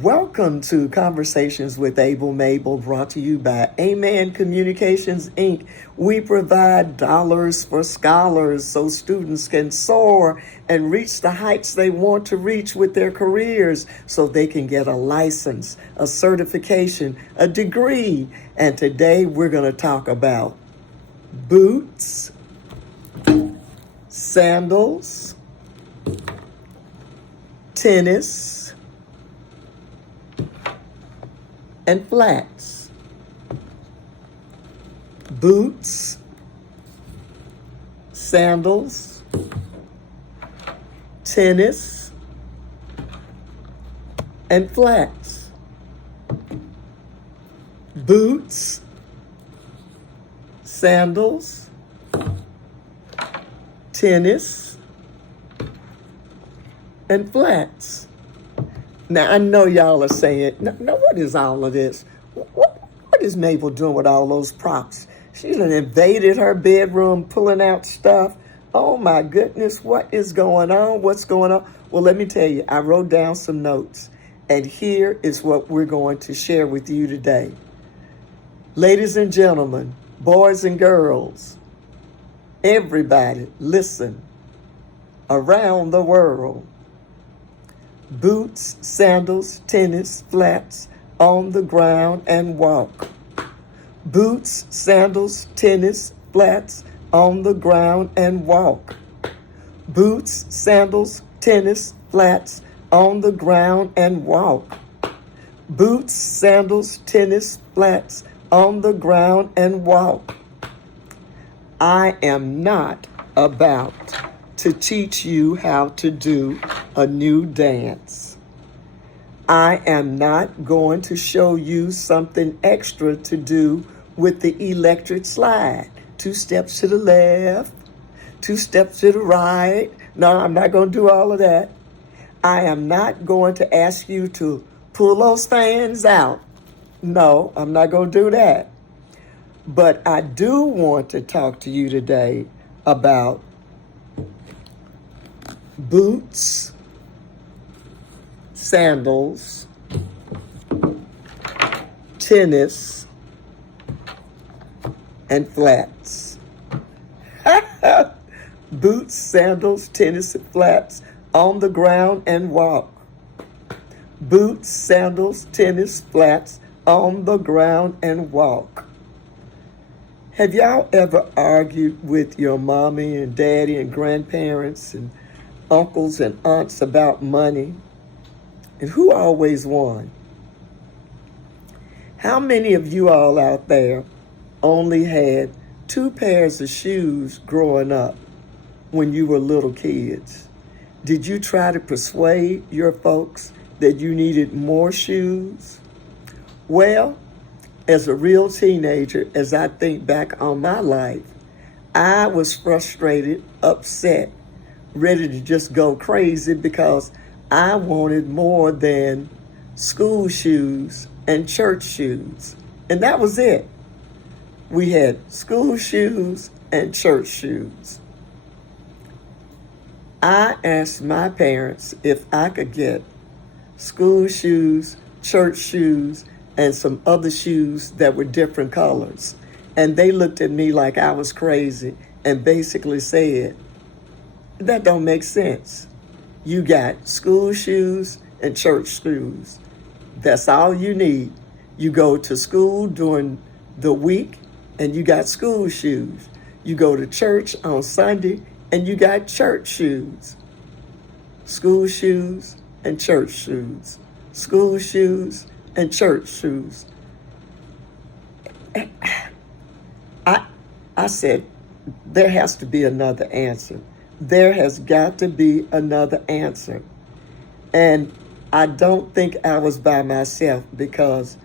Welcome to Conversations with Mable, brought to you by Amen Communications, Inc. We provide dollars for scholars so students can soar and reach the heights they want to reach with their careers, so they can get a license, a certification, a degree. And today we're going to talk about boots, sandals, tennis, and flats. Boots, sandals, tennis, and flats. Boots, sandals, tennis, and flats. Now, I know y'all are saying, no, what is all of this? What is Mable doing with all those props? She done invaded her bedroom, pulling out stuff. Oh my goodness, what is going on? What's going on? Well, let me tell you, I wrote down some notes, and here is what we're going to share with you today. Ladies and gentlemen, boys and girls, everybody, listen. Around the world, boots, sandals, tennis, flats, on the ground and walk. Boots, sandals, tennis, flats, on the ground and walk. Boots, sandals, tennis, flats, on the ground and walk. Boots, sandals, tennis, flats, on the ground and walk. I am not about to teach you how to do a new dance. I am not going to show you something extra to do with the electric slide. 2 steps to the left, 2 steps to the right. No, I'm not going to do all of that. I am not going to ask you to pull those fans out. No, I'm not going to do that. But I do want to talk to you today about boots, sandals, tennis, and flats. Boots, sandals, tennis, and flats, on the ground and walk. Boots, sandals, tennis, flats, on the ground and walk. Have y'all ever argued with your mommy and daddy and grandparents and uncles and aunts about money? And who always won? How many of you all out there only had 2 pairs of shoes growing up when you were little kids? Did you try to persuade your folks that you needed more shoes? Well, as a real teenager, as I think back on my life, I was frustrated, upset, ready to just go crazy because I wanted more than school shoes and church shoes. And that was it. We had school shoes and church shoes. I asked my parents if I could get school shoes, church shoes, and some other shoes that were different colors. And they looked at me like I was crazy and basically said, that don't make sense. You got school shoes and church shoes. That's all you need. You go to school during the week and you got school shoes. You go to church on Sunday and you got church shoes. School shoes and church shoes. School shoes and church shoes. I said, there has to be another answer. There has got to be another answer. And I don't think I was by myself, because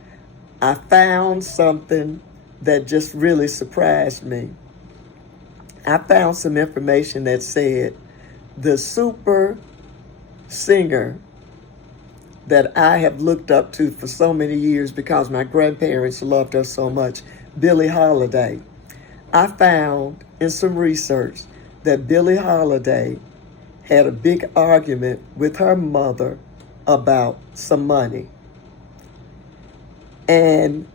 I found something that just really surprised me. I found some information that said the super singer that I have looked up to for so many years because my grandparents loved her so much, Billie Holiday. I found in some research that Billie Holiday had a big argument with her mother about some money. And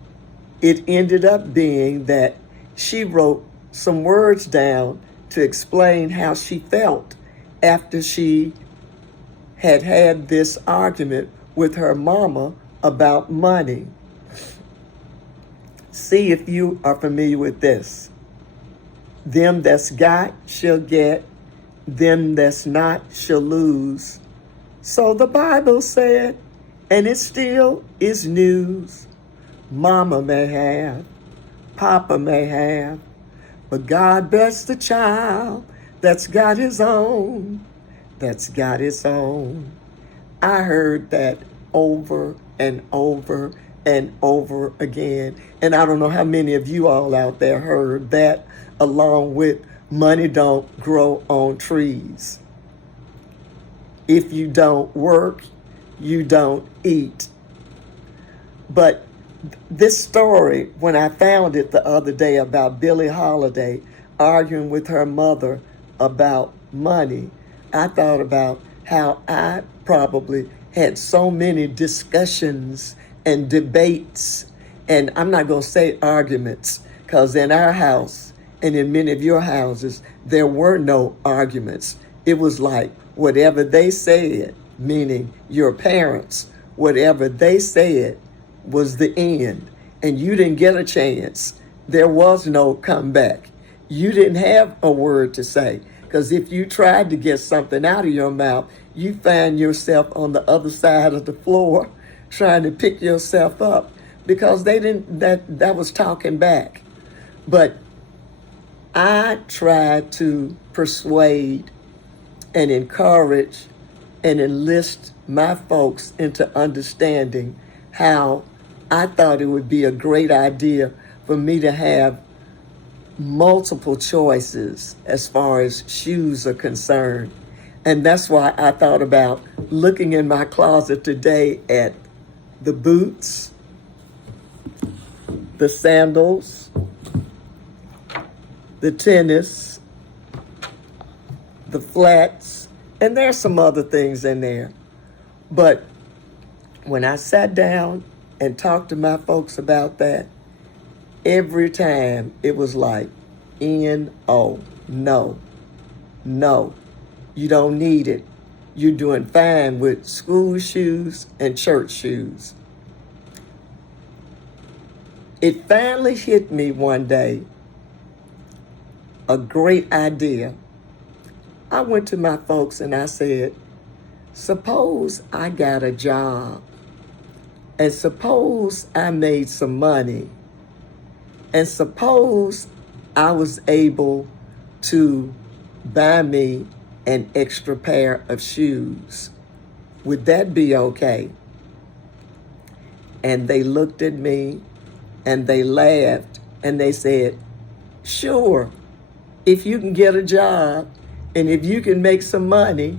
it ended up being that she wrote some words down to explain how she felt after she had this argument with her mama about money. See if you are familiar with this. Them that's got shall get, them that's not shall lose. So the Bible said, and it still is news. Mama may have, Papa may have, but God bless the child that's got his own, that's got his own. I heard that over and over and over again. And I don't know how many of you all out there heard that, along with money don't grow on trees. If you don't work, you don't eat. But this story, when I found it the other day about Billie Holiday arguing with her mother about money, I thought about how I probably had so many discussions and debates, and I'm not going to say arguments, because in our house and in many of your houses, there were no arguments. It was like whatever they said, meaning your parents, whatever they said was the end, and you didn't get a chance. There was no comeback. You didn't have a word to say, because if you tried to get something out of your mouth, you find yourself on the other side of the floor trying to pick yourself up, because they didn't, that was talking back. But I tried to persuade and encourage and enlist my folks into understanding how I thought it would be a great idea for me to have multiple choices as far as shoes are concerned. And that's why I thought about looking in my closet today at the boots, the sandals, the tennis, the flats, and there's some other things in there. But when I sat down and talked to my folks about that, every time it was like, N-O, no, you don't need it. You're doing fine with school shoes and church shoes. It finally hit me one day, a great idea. I went to my folks and I said, suppose I got a job, and suppose I made some money, and suppose I was able to buy me an extra pair of shoes. Would that be okay? And they looked at me and they laughed and they said, sure, if you can get a job and if you can make some money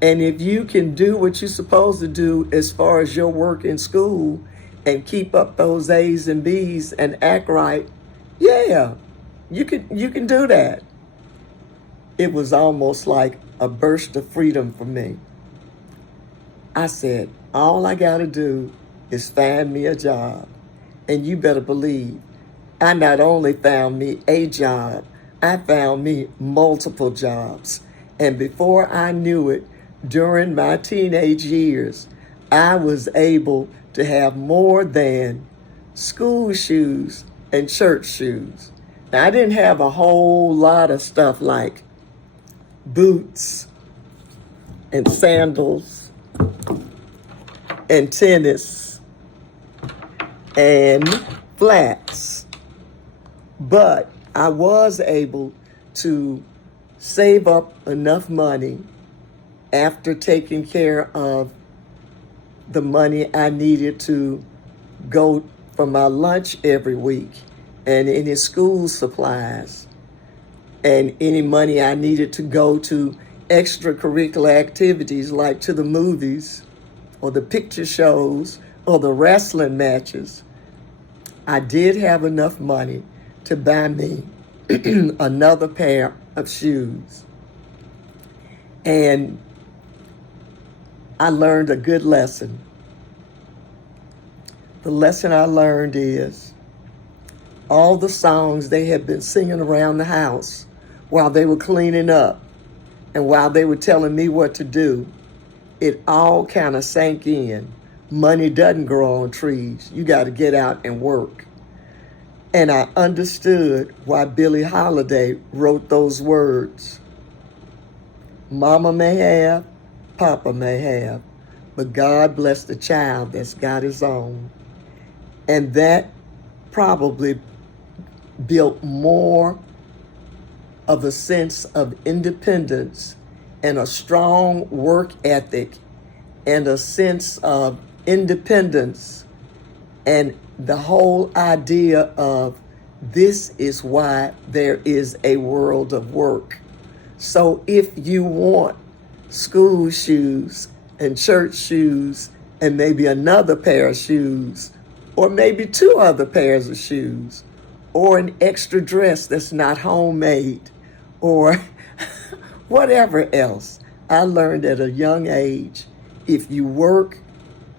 and if you can do what you're supposed to do as far as your work in school and keep up those A's and B's and act right, yeah, you can do that. It was almost like a burst of freedom for me. I said, all I gotta do is find me a job. And you better believe, I not only found me a job, I found me multiple jobs. And before I knew it, during my teenage years, I was able to have more than school shoes and church shoes. Now, I didn't have a whole lot of stuff like boots and sandals and tennis and flats, but I was able to save up enough money after taking care of the money I needed to go for my lunch every week and any school supplies and any money I needed to go to extracurricular activities like to the movies or the picture shows or the wrestling matches. I did have enough money to buy me another pair of shoes. And I learned a good lesson. The lesson I learned is all the songs they had been singing around the house while they were cleaning up and while they were telling me what to do, it all kind of sank in. Money doesn't grow on trees. You got to get out and work. And I understood why Billie Holiday wrote those words. Mama may have, Papa may have, but God bless the child that's got his own. And that probably built more of a sense of independence and a strong work ethic and a sense of independence and the whole idea of this is why there is a world of work. So if you want school shoes and church shoes and maybe another pair of shoes or maybe two other pairs of shoes or an extra dress that's not homemade or whatever else, I learned at a young age, if you work,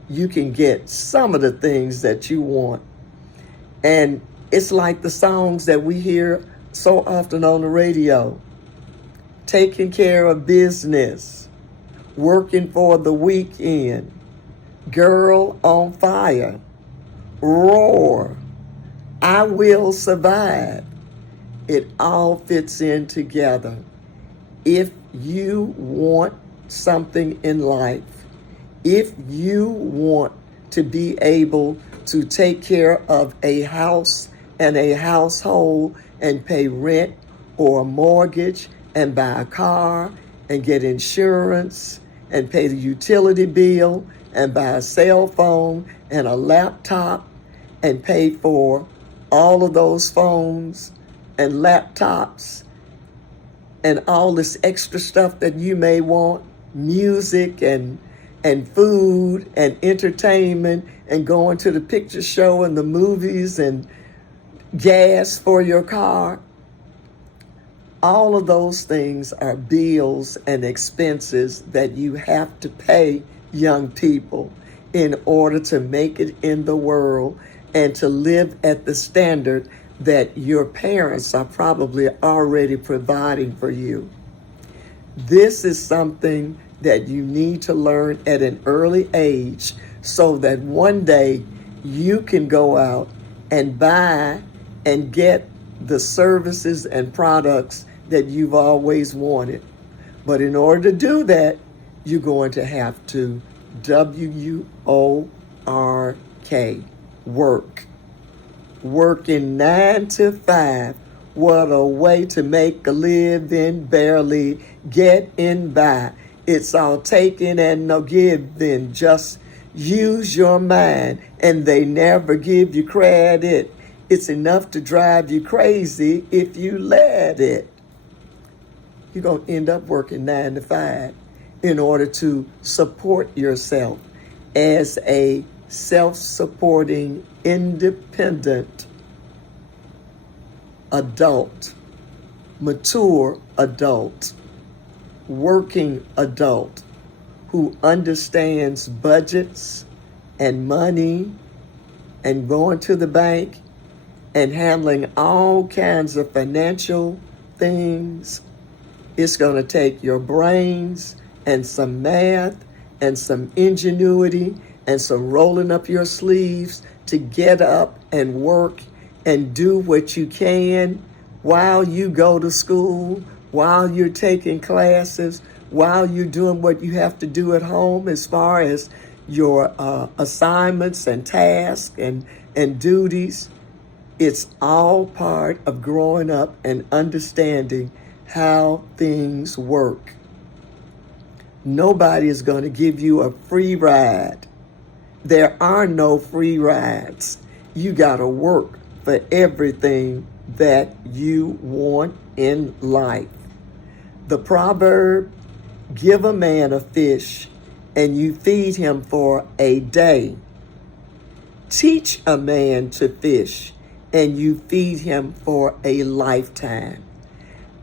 you can get some of the things that you want. And it's like the songs that we hear so often on the radio. Taking care of business, working for the weekend, girl on fire, roar, I will survive. It all fits in together. If you want something in life, if you want to be able to take care of a house and a household and pay rent or a mortgage and buy a car and get insurance and pay the utility bill and buy a cell phone and a laptop and pay for all of those phones and laptops and all this extra stuff that you may want, music and food and entertainment and going to the picture show and the movies and gas for your car. All of those things are bills and expenses that you have to pay, young people, in order to make it in the world and to live at the standard that your parents are probably already providing for you. This is something that you need to learn at an early age so that one day you can go out and buy and get the services and products that you've always wanted. But in order to do that, you're going to have to W-O-R-K, work. Working 9 to 5. What a way to make a living, barely getting by. It's all taking and no giving. Just use your mind and they never give you credit. It's enough to drive you crazy if you let it. You're going to end up working 9 to 5 in order to support yourself as a self-supporting, independent adult, mature adult, working adult who understands budgets and money and going to the bank and handling all kinds of financial things. It's going to take your brains and some math and some ingenuity and some rolling up your sleeves to get up and work and do what you can while you go to school, while you're taking classes, while you're doing what you have to do at home as far as your assignments and tasks and duties. It's all part of growing up and understanding how things work. Nobody is going to give you a free ride. There are no free rides. You got to work for everything that you want in life. The proverb, give a man a fish and you feed him for a day. Teach a man to fish, and you feed him for a lifetime.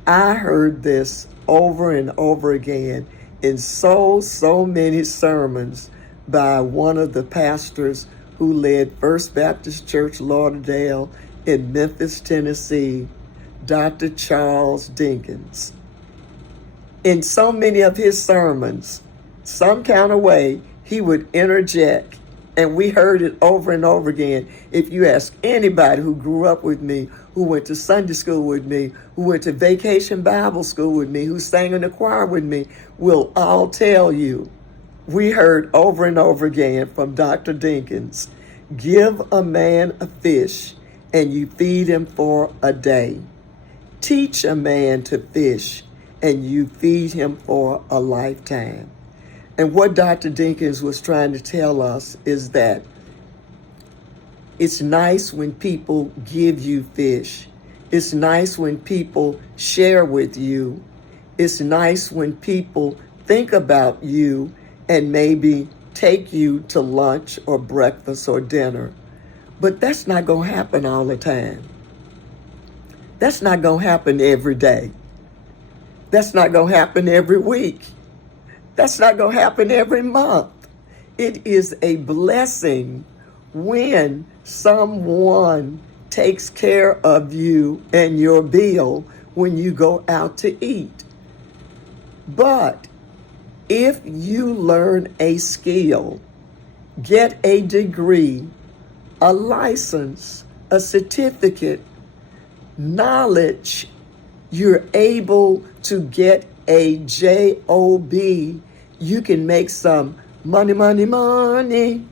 I heard this over and over again in so many sermons by one of the pastors who led First Baptist Church Lauderdale in Memphis, Tennessee, Dr. Charles Dinkins. In so many of his sermons, some kind of way, he would interject, and we heard it over and over again. If you ask anybody who grew up with me, who went to Sunday school with me, who went to vacation Bible school with me, who sang in the choir with me, will all tell you, we heard over and over again from Dr. Dinkins, give a man a fish and you feed him for a day. Teach a man to fish and you feed him for a lifetime. And what Dr. Dinkins was trying to tell us is that it's nice when people give you fish. It's nice when people share with you. It's nice when people think about you and maybe take you to lunch or breakfast or dinner. But that's not going to happen all the time. That's not going to happen every day. That's not going to happen every week. That's not going to happen every month. It is a blessing when someone takes care of you and your bill when you go out to eat. But if you learn a skill, get a degree, a license, a certificate, knowledge, you're able to get a job, you can make some money.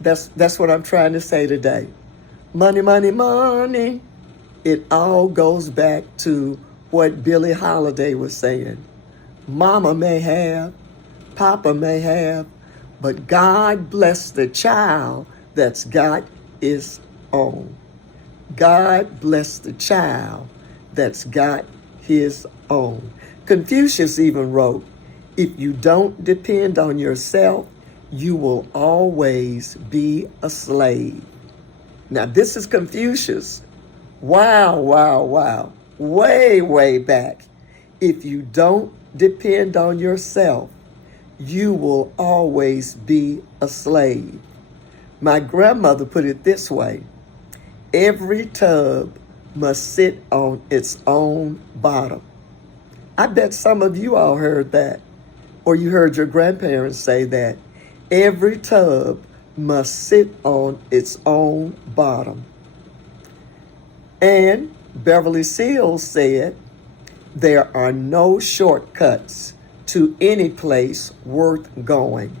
That's what I'm trying to say today. Money. It all goes back to what Billie Holiday was saying. Mama may have, Papa may have, but God bless the child that's got his own. God bless the child that's got his own. Confucius even wrote, if you don't depend on yourself, you will always be a slave. Now, this is Confucius. Wow. Way back. If you don't depend on yourself, you will always be a slave. My grandmother put it this way. Every tub must sit on its own bottom. I bet some of you all heard that, or you heard your grandparents say that. Every tub must sit on its own bottom. And Beverly Seals said, there are no shortcuts to any place worth going.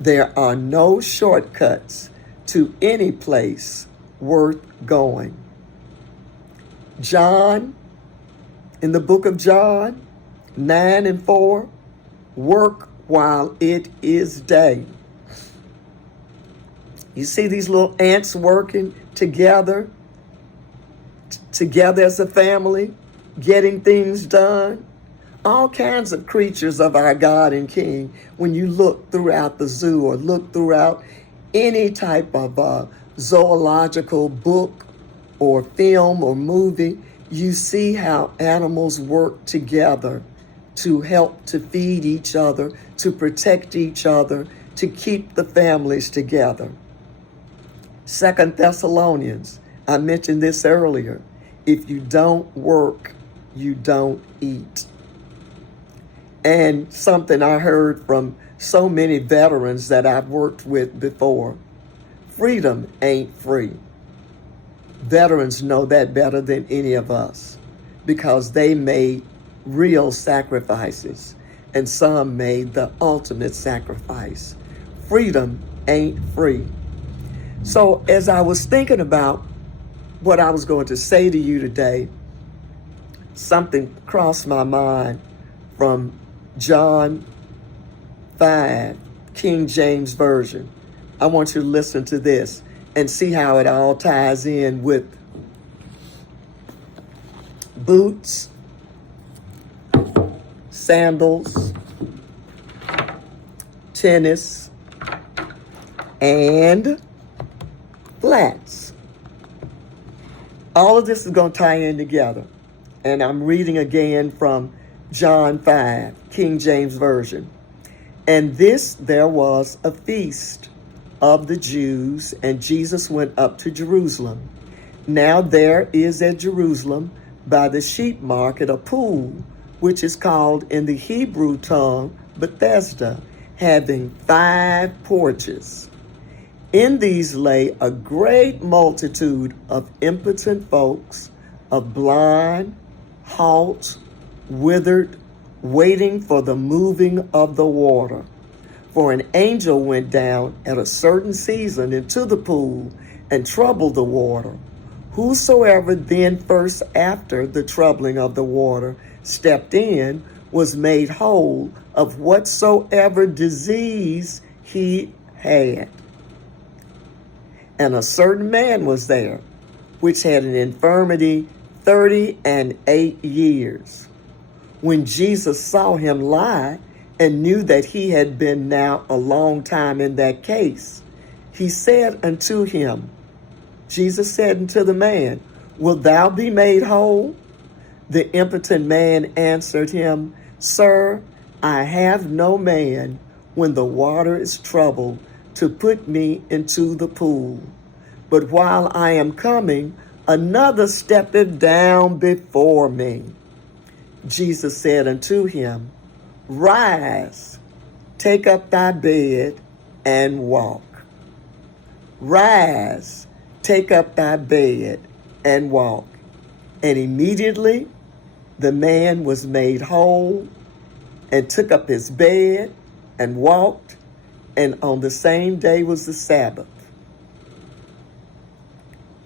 There are no shortcuts to any place worth going. John, in the book of John, 9:4, work while it is day. You see these little ants working together as a family, getting things done. All kinds of creatures of our God and King. When you look throughout the zoo or look throughout any type of zoological book or film or movie, you see how animals work together to help to feed each other, to protect each other, to keep the families together. 2 Thessalonians, I mentioned this earlier. If you don't work, you don't eat. And something I heard from so many veterans that I've worked with before, freedom ain't free. Veterans know that better than any of us because they made real sacrifices and some made the ultimate sacrifice. Freedom ain't free. So as I was thinking about what I was going to say to you today, something crossed my mind from John 5, King James Version. I want you to listen to this and see how it all ties in with boots, sandals, tennis, and flats. All of this is going to tie in together. And I'm reading again from John 5, King James Version. And there was a feast of the Jews, and Jesus went up to Jerusalem. Now there is at Jerusalem by the sheep market a pool, which is called in the Hebrew tongue Bethesda, having 5 porches. In these lay a great multitude of impotent folks, of blind, halt, withered, waiting for the moving of the water. For an angel went down at a certain season into the pool and troubled the water. Whosoever then first after the troubling of the water stepped in was made whole of whatsoever disease he had. And a certain man was there, which had an infirmity 38 years. When Jesus saw him lie, and knew that he had been now a long time in that case, he said unto him, Jesus said unto the man, Wilt thou be made whole? The impotent man answered him, Sir, I have no man when the water is troubled to put me into the pool. But while I am coming, another steppeth down before me. Jesus said unto him, Rise, take up thy bed, and walk. Rise, take up thy bed, and walk. And immediately the man was made whole, and took up his bed, and walked, and on the same day was the Sabbath.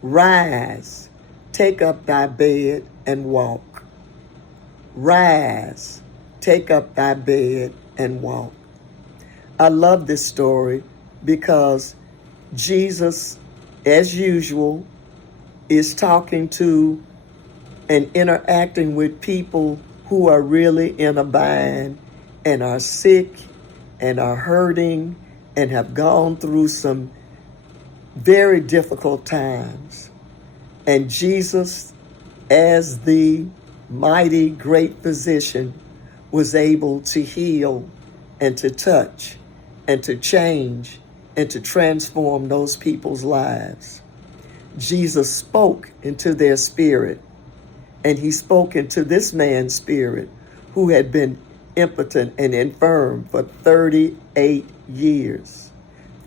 Rise, take up thy bed, and walk. Rise, take up thy bed, and walk. I love this story because Jesus, as usual, is talking to and interacting with people who are really in a bind and are sick and are hurting and have gone through some very difficult times. And Jesus, as the mighty great physician, was able to heal and to touch and to change and to transform those people's lives. Jesus spoke into their spirit, and he spoke into this man's spirit who had been impotent and infirm for 38 years.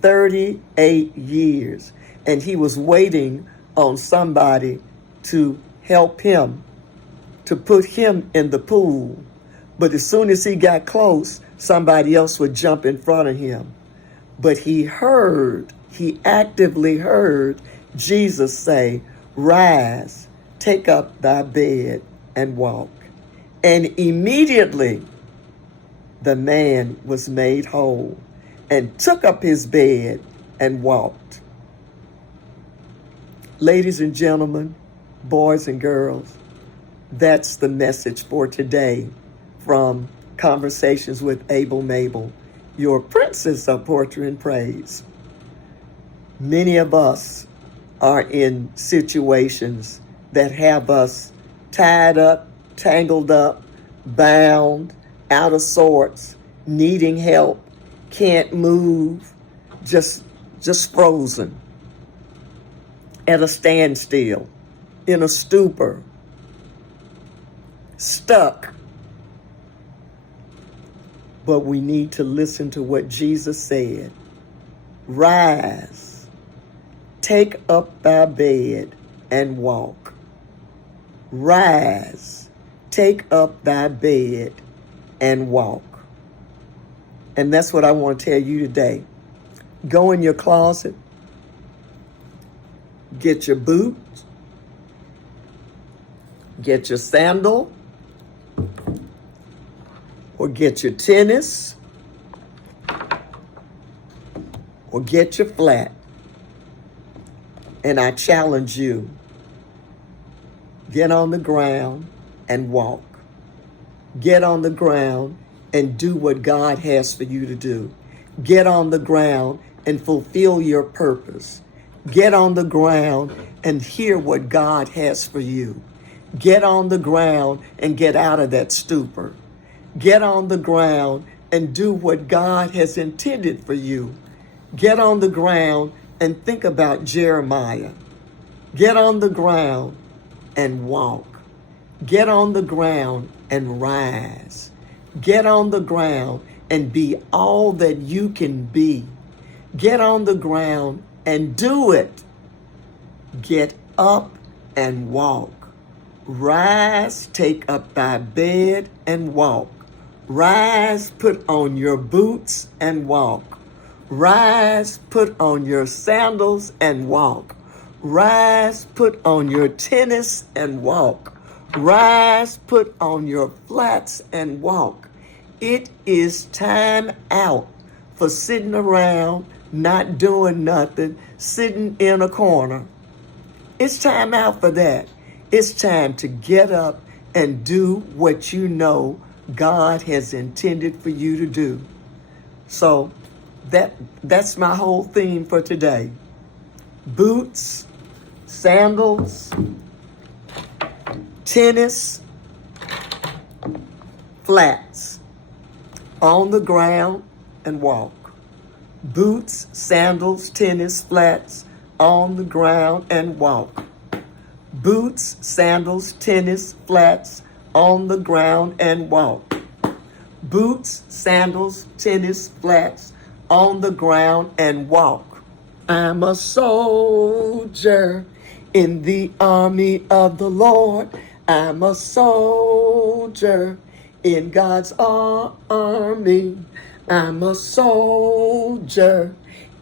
38 years. And he was waiting on somebody to help him, to put him in the pool. But as soon as he got close, somebody else would jump in front of him. But he actively heard Jesus say, Rise, take up thy bed, and walk. And immediately the man was made whole and took up his bed and walked. Ladies and gentlemen, boys and girls, that's the message for today from Conversations with Mable, your princess of poetry and praise. Many of us are in situations that have us tied up, tangled up, bound, out of sorts, needing help, can't move, just frozen, at a standstill, in a stupor, stuck. But we need to listen to what Jesus said. Rise, take up thy bed, and walk. Rise, take up thy bed, and walk. And that's what I want to tell you today. Go in your closet, get your boots, get your sandal, or get your tennis, or get your flat. And I challenge you, get on the ground and walk. Get on the ground and do what God has for you to do. Get on the ground and fulfill your purpose. Get on the ground and hear what God has for you. Get on the ground and get out of that stupor. Get on the ground and do what God has intended for you. Get on the ground and think about Jeremiah. Get on the ground and walk. Get on the ground and rise. Get on the ground and be all that you can be. Get on the ground and do it. Get up and walk. Rise, take up thy bed and walk. Rise, put on your boots and walk. Rise, put on your sandals and walk. Rise, put on your tennis and walk. Rise, put on your flats and walk. It is time out for sitting around, not doing nothing, sitting in a corner. It's time out for that. It's time to get up and do what you know God has intended for you to do. So that's my whole theme for today. Boots, sandals, tennis, flats, on the ground and walk. Boots, sandals, tennis, flats, on the ground and walk. Boots, sandals, tennis, flats, on the ground and walk. Boots, sandals, tennis, flats, on the ground and walk. I'm a soldier in the army of the Lord. I'm a soldier in God's army. I'm a soldier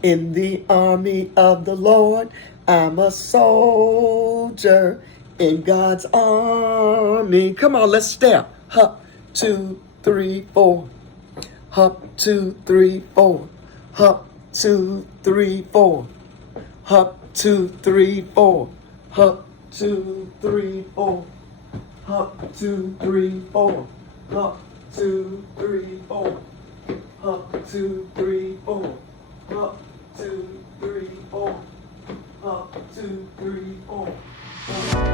in the army of the Lord. I'm a soldier in God's army. Come on, let's step. Hop, 2, 3, 4. Hop, 2, 3, 4. Hop, 2, 3, 4. Hop, 2, 3, 4. Hop, 2, 3, 4. Hop, 2, 3, 4. Hop, 2, 3, 4. Hop, 2, 3, 4. Hop, 2, 3, 4. Up, 2, 3, 4.